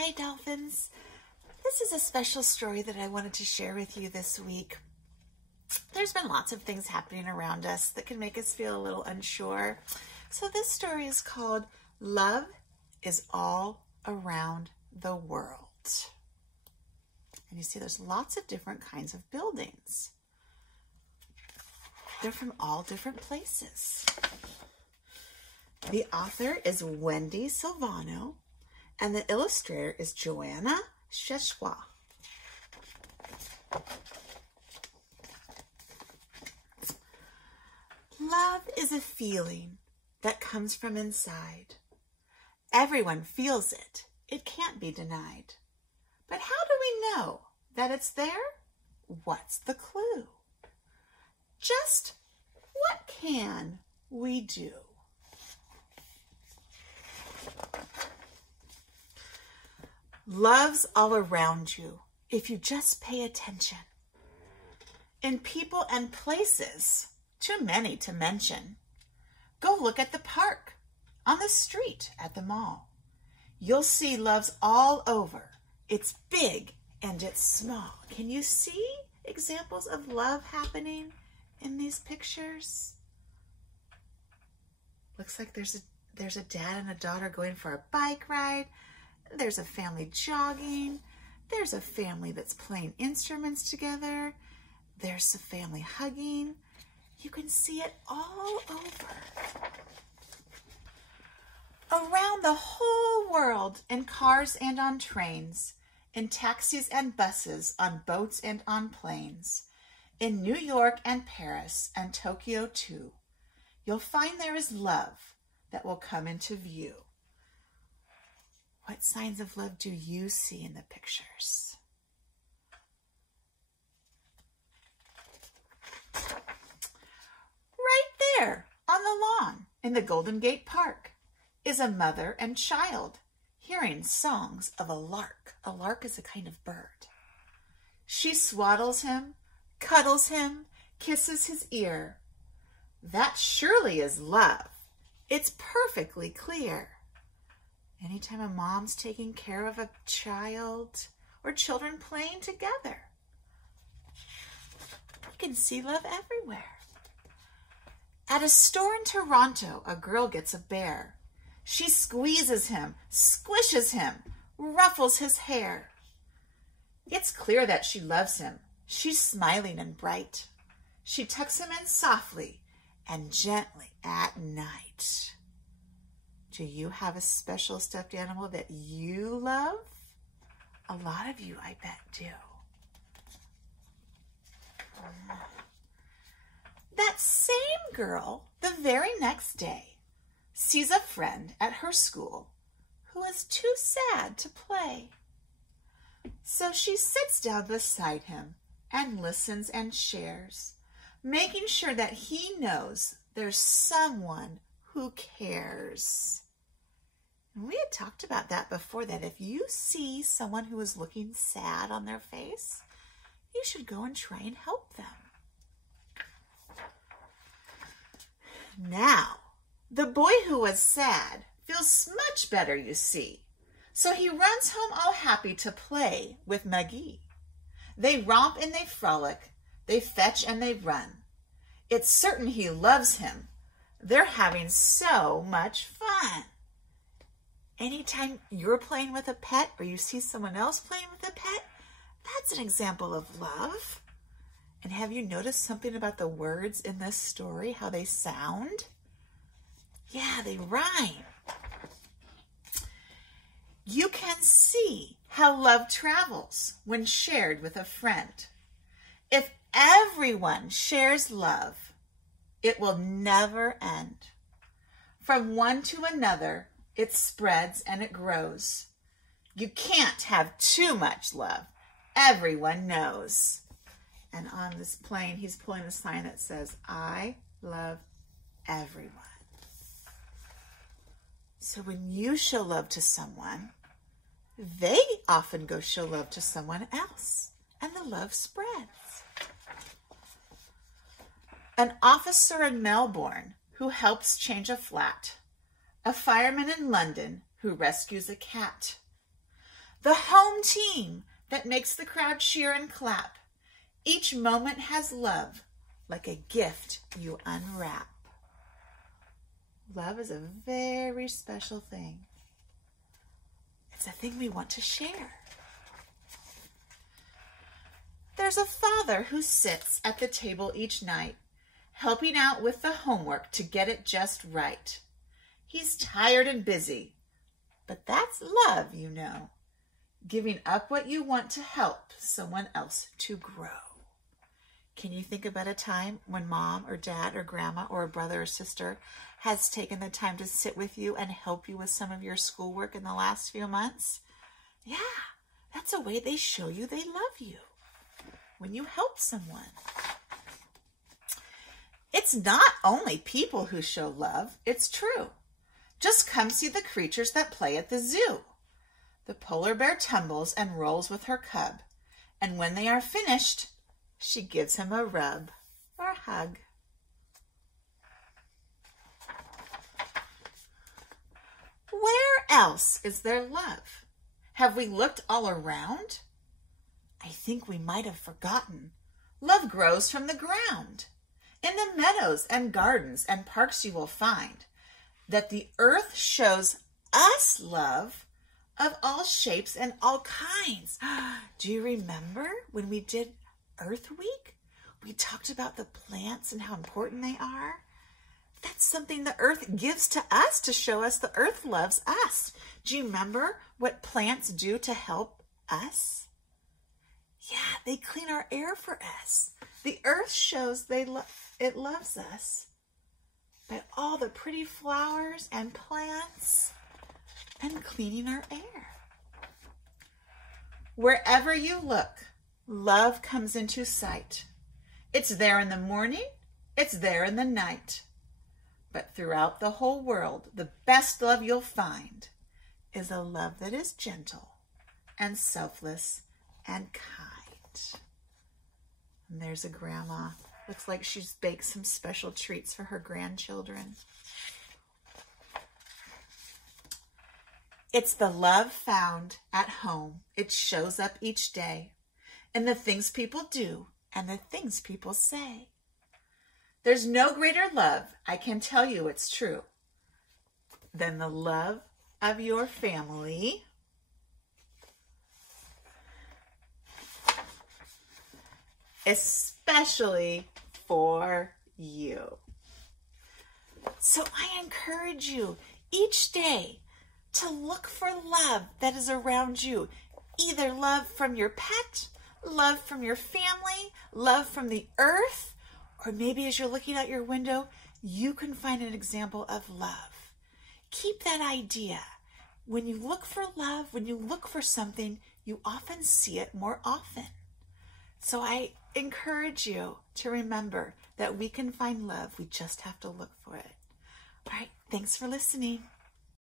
Hi, dolphins. This is a special story that I wanted to share with you this week. There's been lots of things happening around us that can make us feel a little unsure. So this story is called Love is All Around the World. And you see there's lots of different kinds of buildings. They're from all different places. The author is Wendy Silvano, and the illustrator is Joanna Sheshwa. Love is a feeling that comes from inside. Everyone feels it. It can't be denied. But how do we know that it's there? What's the clue? Just what can we do? Love's all around you if you just pay attention. In people and places, too many to mention. Go look at the park, on the street, at the mall. You'll see love's all over. It's big and it's small. Can you see examples of love happening in these pictures? Looks like there's a dad and a daughter going for a bike ride. There's a family jogging. There's a family that's playing instruments together. There's a family hugging. You can see it all over. Around the whole world, in cars and on trains, in taxis and buses, on boats and on planes, in New York and Paris and Tokyo too, you'll find there is love that will come into view. What signs of love do you see in the pictures? Right there on the lawn in the Golden Gate Park is a mother and child hearing songs of a lark. A lark is a kind of bird. She swaddles him, cuddles him, kisses his ear. That surely is love. It's perfectly clear. Anytime a mom's taking care of a child or children playing together, you can see love everywhere. At a store in Toronto, a girl gets a bear. She squeezes him, squishes him, ruffles his hair. It's clear that she loves him. She's smiling and bright. She tucks him in softly and gently at night. Do you have a special stuffed animal that you love? A lot of you, I bet, do. That same girl, the very next day, sees a friend at her school who is too sad to play. So she sits down beside him and listens and shares, making sure that he knows there's someone who cares. And we had talked about that before, that if you see someone who is looking sad on their face, you should go and try and help them. Now, the boy who was sad feels much better, you see. So he runs home all happy to play with Maggie. They romp and they frolic, they fetch and they run. It's certain he loves him. They're having so much fun. Anytime you're playing with a pet or you see someone else playing with a pet, that's an example of love. And have you noticed something about the words in this story, how they sound? Yeah, they rhyme. You can see how love travels when shared with a friend. If everyone shares love, it will never end. From one to another, it spreads and it grows. You can't have too much love. Everyone knows. And on this plane, he's pulling a sign that says, I love everyone. So when you show love to someone, they often go show love to someone else, and the love spreads. An officer in Melbourne who helps change a flat, a fireman in London who rescues a cat. The home team that makes the crowd cheer and clap. Each moment has love, like a gift you unwrap. Love is a very special thing. It's a thing we want to share. There's a father who sits at the table each night, helping out with the homework to get it just right. He's tired and busy, but that's love, you know. Giving up what you want to help someone else to grow. Can you think about a time when mom or dad or grandma or a brother or sister has taken the time to sit with you and help you with some of your schoolwork in the last few months? Yeah, that's a way they show you they love you, when you help someone. It's not only people who show love, it's true. Just come see the creatures that play at the zoo. The polar bear tumbles and rolls with her cub, and when they are finished, she gives him a rub or a hug. Where else is there love? Have we looked all around? I think we might have forgotten. Love grows from the ground. In the meadows and gardens and parks you will find that the earth shows us love of all shapes and all kinds. Do you remember when we did Earth Week? We talked about the plants and how important they are. That's something the earth gives to us to show us the earth loves us. Do you remember what plants do to help us? Yeah, they clean our air for us. The earth shows it loves us by all the pretty flowers and plants and cleaning our air. Wherever you look, love comes into sight. It's there in the morning, it's there in the night. But throughout the whole world, the best love you'll find is a love that is gentle and selfless and kind. And there's a grandma. Looks like she's baked some special treats for her grandchildren. It's the love found at home. It shows up each day in the things people do and the things people say. There's no greater love, I can tell you it's true, than the love of your family, especially for you. So I encourage you each day to look for love that is around you. Either love from your pet, love from your family, love from the earth, or maybe as you're looking out your window, you can find an example of love. Keep that idea. When you look for love, when you look for something, you often see it more often. So I encourage you to remember that we can find love. We just have to look for it. All right, thanks for listening.